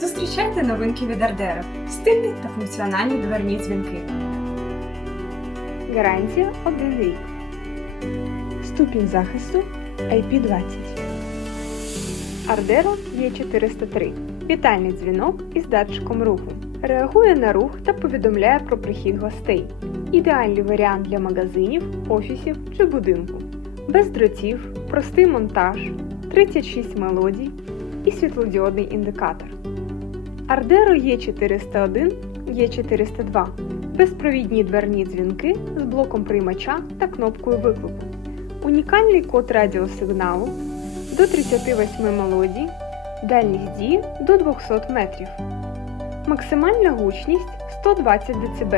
Зустрічайте новинки від Ардеро, стильні та функціональні дверні дзвінки. Гарантія 1 рік. Ступінь захисту IP20. Ardero E403. Вітальний дзвінок із датчиком руху. Реагує на рух та повідомляє про прихід гостей. Ідеальний варіант для магазинів, офісів чи будинку. Без дротів, простий монтаж, 36 мелодій і світлодіодний індикатор. Ardero E401, E402 безпровідні дверні дзвінки з блоком приймача та кнопкою виклику. Унікальний код радіосигналу до 38 мелодій, дальність дії до 200 метрів. Максимальна гучність 120 дБ.